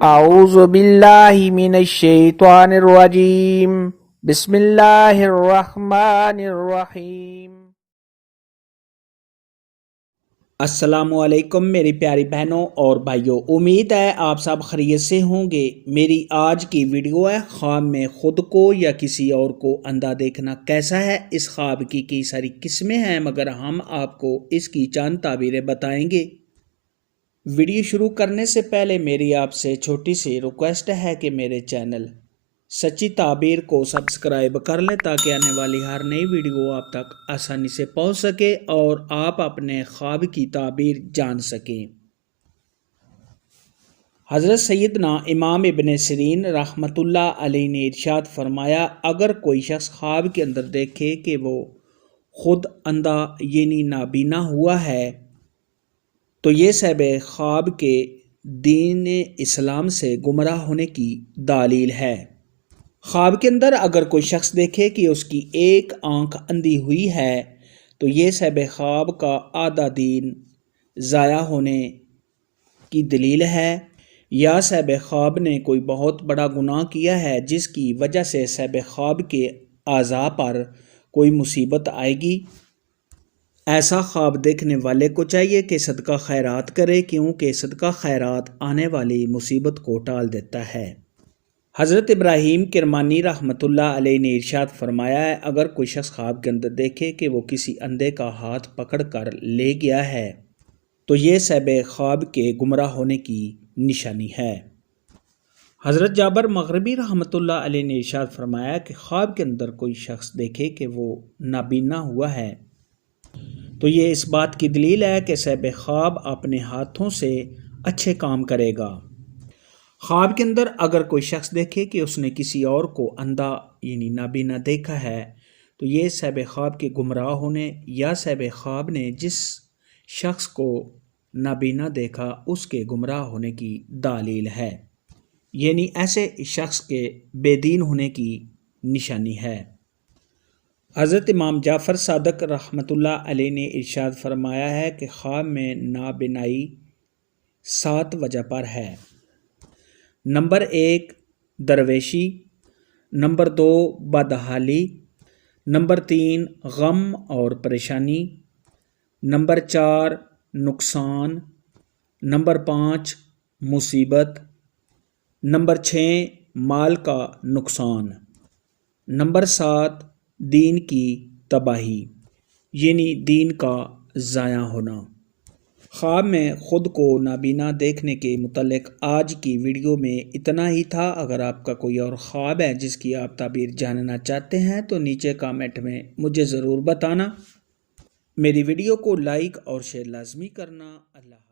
अऊज़ु बिल्लाहि मिनश शैतानिर रजीम। बिस्मिल्लाहिर रहमानिर रहीम। अस्सलामुअलैकुम मेरी प्यारी बहनों और भाइयों, उम्मीद है आप सब खैरियत से होंगे। मेरी आज की वीडियो है ख्वाब में खुद को या किसी और को अंधा देखना कैसा है। इस ख्वाब की कई सारी किस्में हैं, मगर हम आपको इसकी चंद ताबीरें बताएंगे। वीडियो शुरू करने से पहले मेरी आपसे छोटी सी रिक्वेस्ट है कि मेरे चैनल सच्ची ताबीर को सब्सक्राइब कर लें ताकि आने वाली हर नई वीडियो आप तक आसानी से पहुंच सके और आप अपने ख्वाब की ताबीर जान सकें। हज़रत सैयदना इमाम इब्न सिरीन रहमतुल्लाह अलैहि ने इरशाद फरमाया, अगर कोई शख्स ख्वाब के अंदर देखे कि वो खुद अंधा यानी नाबीना हुआ है तो ये सब ख्वाब के दीन इस्लाम से गुमराह होने की दलील है। ख्वाब के अंदर अगर कोई शख्स देखे कि उसकी एक आंख अंधी हुई है तो ये सब ख्वाब का आधा दीन ज़ाया होने की दलील है, या सब ख्वाब ने कोई बहुत बड़ा गुनाह किया है जिसकी वजह से सब ख्वाब के आज़ा पर कोई मुसीबत आएगी। ऐसा ख्वाब देखने वाले को चाहिए कि सदका खैरात करे, क्योंकि सदका खैरात आने वाली मुसीबत को टाल देता है। हज़रत इब्राहीम किरमानी रहमतुल्लाह अलैहि ने इरशाद फरमाया है, अगर कोई शख्स ख्वाब के अंदर देखे कि वो किसी अंधे का हाथ पकड़ कर ले गया है तो ये सब ख्वाब के गुमराह होने की निशानी है। हज़रत जाबर मगरबी रहमतुल्लाह अलैहि ने इरशाद फरमाया कि ख्वाब के अंदर कोई शख्स देखे कि वो नाबीना हुआ है तो ये इस बात की दलील है कि सब ख्वाब अपने हाथों से अच्छे काम करेगा। ख्वाब के अंदर अगर कोई शख्स देखे कि उसने किसी और को अंधा यानी नाबीना देखा है तो ये सब ख्वाब के गुमराह होने या सब ख्वाब ने जिस शख्स को नाबीना देखा उसके गुमराह होने की दलील है, यानी ऐसे शख्स के बेदीन होने की निशानी है। हज़रत इमाम जाफ़र सादक रहमतुल्लाह अलैहि ने इरशाद फरमाया है कि ख्वाब में नाबिनाई 7 वजह पर है। नंबर 1 दरवेशी, नंबर 2 बदहाली, नंबर 3 गम और परेशानी, नंबर 4 नुकसान, नंबर 5 मुसीबत, नंबर 6 माल का नुकसान, नंबर 7 दीन की तबाही यानी दीन का ज़ाया होना। ख्वाब में ख़ुद को नाबीना देखने के मुतल्लिक़ आज की वीडियो में इतना ही था। अगर आपका कोई और ख्वाब है जिसकी आप ताबीर जानना चाहते हैं तो नीचे कमेंट में मुझे ज़रूर बताना। मेरी वीडियो को लाइक और शेयर लाजमी करना। अल्लाह।